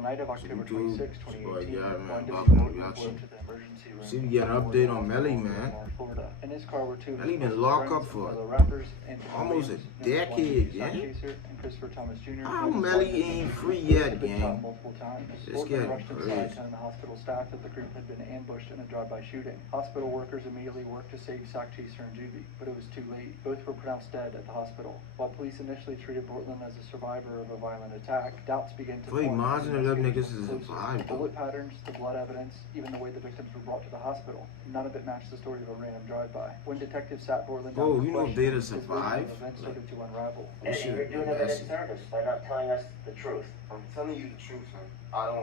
the night of October 26, 2018, YNW Bortlen flew to the emergency room. See, we get an update on Melly, man. Florida. In his car were two Melly been locked up for almost a decade, gang. How Melly ain't free yet, gang? It's getting crazy. The hospital staff that the group had been ambushed in a drive-by shooting. Hospital workers immediately worked to save Sack Chaser and Juvie, but it was too late. Both were pronounced dead at the hospital. While police initially treated Bortlen as a survivor of a violent attack, doubts began to form. Imagine if that niggas is alive. The bullet patterns, the blood evidence, even the way the victims were brought to the hospital, none of it matched the story of a random drive-by. When detectives sat Bortlen down, you know Data survived. Events started to unravel. And you're doing a good service by not telling us the truth. I'm telling you the truth, man. I don't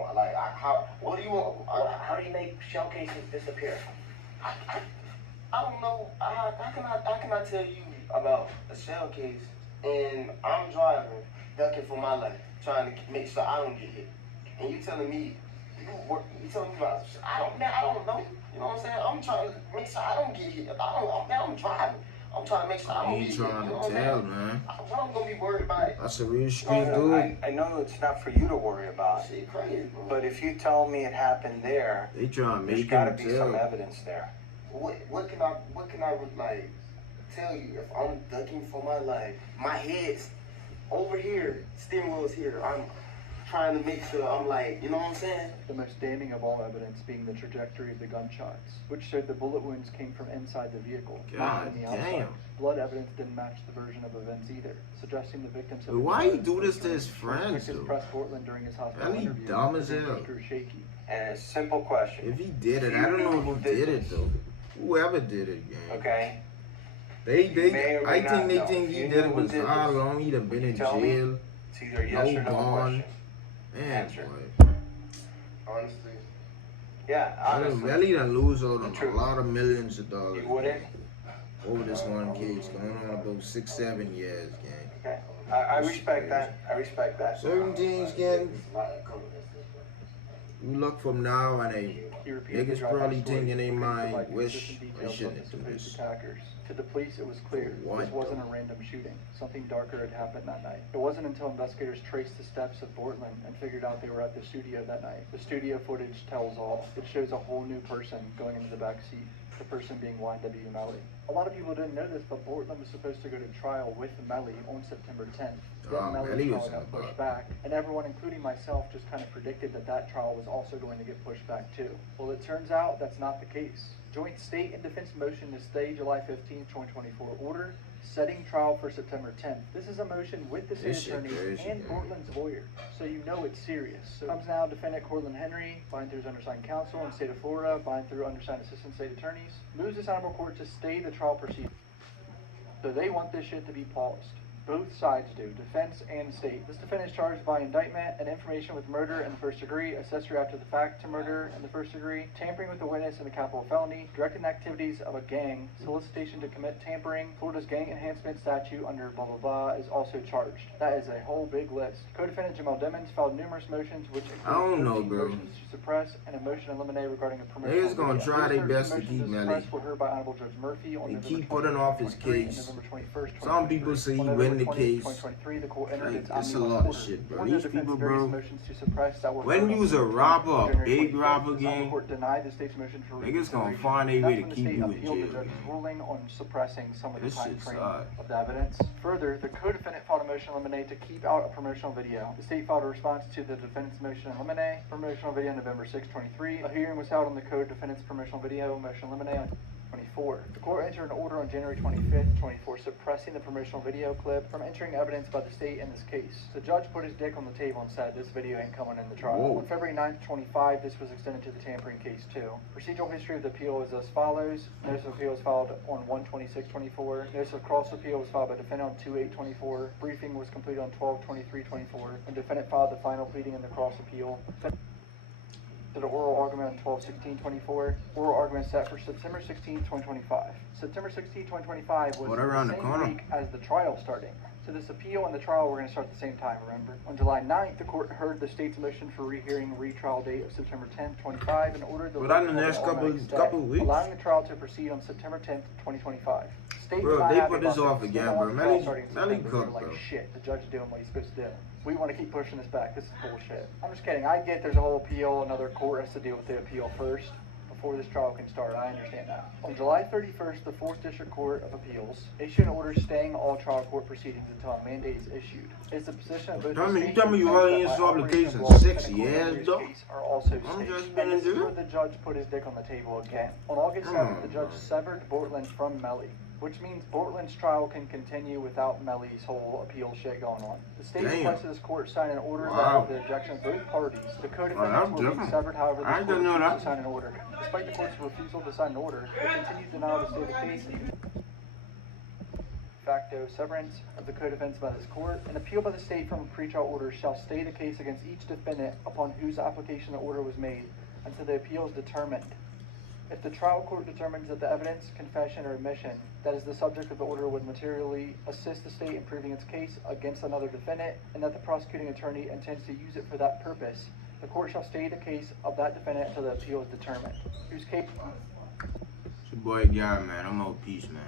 What do you want? How do you make shell cases disappear? I don't know. How can I tell you about a shell case and I'm driving, ducking for my life, trying to make sure I don't get hit, and you telling me you telling me about I don't know. You know what I'm saying? I'm trying to make sure I don't get hit. I'm driving. I'm trying to make sure I don't get hit. Trying to tell, man. I'm gonna be worried about it. That's a real street dude. I know it's not for you to worry about. Shit crazy, bro. But if you tell me it happened there, they trying to make there's got to be some evidence there. What can I like tell you? If I'm ducking for my life, my head's over here, steering wheel's here. I'm trying to make sure I'm like, you know what I'm saying? The most damning of all evidence being the trajectory of the gunshots, which showed the bullet wounds came from inside the vehicle, not from the outside. Damn. Blood evidence didn't match the version of events either, suggesting the victims had why you do this to his friends, though? Press Bortlen during his hospital Really interview. dumb as hell. Shaky. And a simple question. If he did it, I don't know who did it though. Whoever did it, gang. Okay. I think they think he did it was how long he'd have been in jail. It's either yes or no question. Man, Answer. boy. Honestly. Yeah, honestly. Melly done lose a lot of millions of dollars. You wouldn't? Over this one case, going on about 6-7 years, gang. Okay. I respect that. I respect that. Certain things, gang, you look from now and niggas probably think in their mind, wish they shouldn't do this. Attackers. To the police, it was clear this wasn't a random shooting. Something darker had happened that night. It wasn't until investigators traced the steps of Bortlen and figured out they were at the studio that night. The studio footage tells all. It shows a whole new person going into the back seat. The person being YNW Melly. A lot of people didn't know this, but Bortlen was supposed to go to trial with Melly on September 10th. Then Melly's trial got pushed back, and everyone, including myself, just kind of predicted that trial was also going to get pushed back too. Well, it turns out that's not the case. Joint state and defense motion to stay July 15, 2024 order, setting trial for September 10th. This is a motion with the state attorney and Bortlen's lawyer, so you know it's serious. So comes now defendant Cortland Henry, bind through his undersigned counsel in the state of Florida, bind through undersigned assistant state attorneys, moves this honorable court to stay the trial proceedings. So they want this shit to be paused. Both sides do, defense and state. This defendant is charged by indictment and information with murder in the first degree, accessory after the fact to murder in the first degree, tampering with a witness in a capital felony, directing the activities of a gang, solicitation to commit tampering. Florida's gang enhancement statute under blah blah blah is also charged. That is a whole big list. Co-defendant Jamal Demmons filed numerous motions which include motions to suppress and a motion to eliminate regarding a promotional They're just gonna try their best to keep Melly. Were heard by Honorable Judge Murphy on they keep putting off his case. Some people say he win the case. It's a lot of shit, bro. These people, bro, when you's a robber, a big robber gang, niggas gonna find a way to keep you in jail. Ruling on suppressing some of the time frame of the evidence. Further, the co-defendant filed a motion to eliminate to keep out a promotional video. The state filed a response to the defendant's motion to eliminate. Promotional video November 6, 23. A hearing was held on the co-defendant's promotional video motion to eliminate on 24. The court entered an order on January 25th, 24, suppressing the promotional video clip from entering evidence by the state in this case. The judge put his dick on the table and said this video ain't coming in the trial. Whoa. On February 9th, 25, this was extended to the tampering case too. Procedural history of the appeal is as follows. Notice of appeal was filed on 1/26/24. Notice of cross appeal was filed by defendant on 2/8/24. Briefing was completed on 12/23/24. And defendant filed the final pleading in the cross appeal. The oral argument on 12/16/24. Oral argument set for September 16, 2025. September 16, 2025 was the same week as the trial starting. So this appeal and the trial were going to start at the same time, remember? On July 9th, the court heard the state's motion for rehearing retrial date of September 10th, 25, and ordered the But in the next couple weeks, allowing the trial to proceed on September 10th, 2025. State bro, they put this off again, bro. Melly cooked, like, bro. shit, the judge is doing what he's supposed to do. We want to keep pushing this back. This is bullshit. I'm just kidding. I get there's a whole appeal. Another court has to deal with the appeal first before this trial can start. I understand that. On July 31st, the 4th District Court of Appeals issued an order staying all trial court proceedings until a mandate is issued. It's the position of both you tell me you already in supplication 6 years, though? Are also I'm state. just And this is gonna do where the judge put his dick on the table again. On August 7th, the judge severed Bortlen from Melly, which means Bortlen's trial can continue without Melly's whole appeal shit going on. The state requested this court sign an order that with the objection of both parties. The co-defendants will be severed, however, the court refused to sign an order. Despite the court's refusal to sign an order, it continued denial to state the case. Facto severance of the co-defendants by this court. An appeal by the state from a pretrial order shall stay the case against each defendant upon whose application the order was made until the appeal is determined. If the trial court determines that the evidence, confession, or admission that is the subject of the order would materially assist the state in proving its case against another defendant, and that the prosecuting attorney intends to use it for that purpose, the court shall stay the case of that defendant until the appeal is determined. Whose case? It's your boy Garret, man. I'm out. Peace, man.